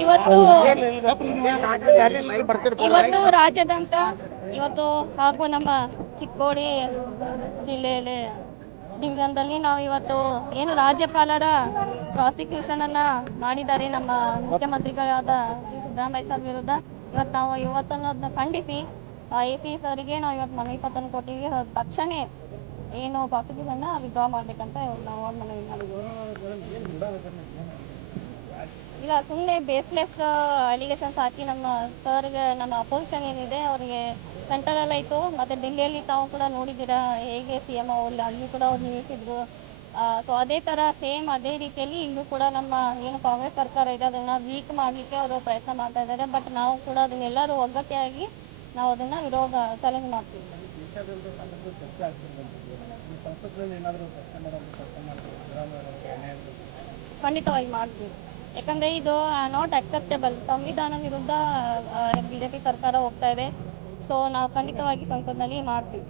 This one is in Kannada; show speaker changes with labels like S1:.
S1: ಇವತ್ತು ಇವತ್ತು ರಾಜ್ಯದಂತ ಇವತ್ತು ಹಾಗೂ ನಮ್ಮ ಚಿಕ್ಕೋಡಿ ಜಿಲ್ಲೆಯಲ್ಲಿ ಡಿವಿಷನ್ದಲ್ಲಿ ನಾವು ಇವತ್ತು ಏನು ರಾಜ್ಯಪಾಲರ ಪ್ರಾಸಿಕ್ಯೂಷನ್ ಅನ್ನ ಮಾಡಿದ್ದಾರೆ. ನಮ್ಮ ಮುಖ್ಯಮಂತ್ರಿಗಳಾದ ಸಿದ್ದರಾಮಯ್ಯ ಸರ್ ವಿರುದ್ಧ. ಇವತ್ತು ನಾವು ಇವತ್ತನ್ನು ಖಂಡಿಸಿ ಎ ಪಿ ಸರ್ಗೆ ನಾವು ಇವತ್ತು ಮನವಿ ಪತ್ರ ಕೊಟ್ಟಿವಿ ತಕ್ಷಣ ಏನು ಪ್ರಾಸಿಕ್ಯೂಷನ್ ವಿಡ್ರಾ ಮಾಡ್ಬೇಕಂತ ಇವತ್ತು ನಾವು ಮನವಿ ಮಾಡಿದ್ದೀವಿ ಇಲ್ಲ ಸುಮ್ಮನೆ ಬೇಸ್ಲೆಸ್ ಅಲಿಗೇಷನ್ಸ್ ಹಾಕಿ ನಮ್ಮ ಸರ್ಗೆ ನಮ್ಮ ಅಪೋಸಿಷನ್ ಏನಿದೆ, ಅವರಿಗೆ ಸೆಂಟ್ರಲ್ ಇತ್ತು. ಮತ್ತು ಡೆಲ್ಲಿಯಲ್ಲಿ ತಾವು ಕೂಡ ನೋಡಿದ್ದೀರಾ, ಹೇಗೆ ಸಿ ಎಂ ಅಲ್ಲಿ ಅಲ್ಲಿ ಕೂಡ ಅವ್ರು ನಿಲ್ಲಿಸಿದ್ರು. ಸೊ ಅದೇ ಥರ ಸೇಮ್ ಅದೇ ರೀತಿಯಲ್ಲಿ ಇಲ್ಲೂ ಕೂಡ ನಮ್ಮ ಏನು ಕಾಂಗ್ರೆಸ್ ಸರ್ಕಾರ ಇದೆ, ಅದನ್ನು ವೀಕ್ ಮಾಡಲಿಕ್ಕೆ ಅವರು ಪ್ರಯತ್ನ ಮಾಡ್ತಾ ಇದ್ದಾರೆ. ಬಟ್ ನಾವು ಕೂಡ ಅದನ್ನೆಲ್ಲರೂ ಒಗ್ಗಟ್ಟಾಗಿ ನಾವು ಅದನ್ನು ವಿರೋಧ ಚಾಲೆಂಜ್ ಮಾಡ್ತೀವಿ. ಖಂಡಿತವಾಗಿ ಮಾಡ್ತೀವಿ. ಯಾಕಂದರೆ ಇದು ನಾಟ್ ಅಕ್ಸೆಪ್ಟೇಬಲ್ ಸಂವಿಧಾನ ವಿರುದ್ಧ ಬಿ ಜೆ ಸರ್ಕಾರ ಹೋಗ್ತಾ ಇದೆ. ಸೊ ನಾವು ಖಂಡಿತವಾಗಿ ಸಂಸತ್ನಲ್ಲಿ ಮಾಡ್ತೀವಿ.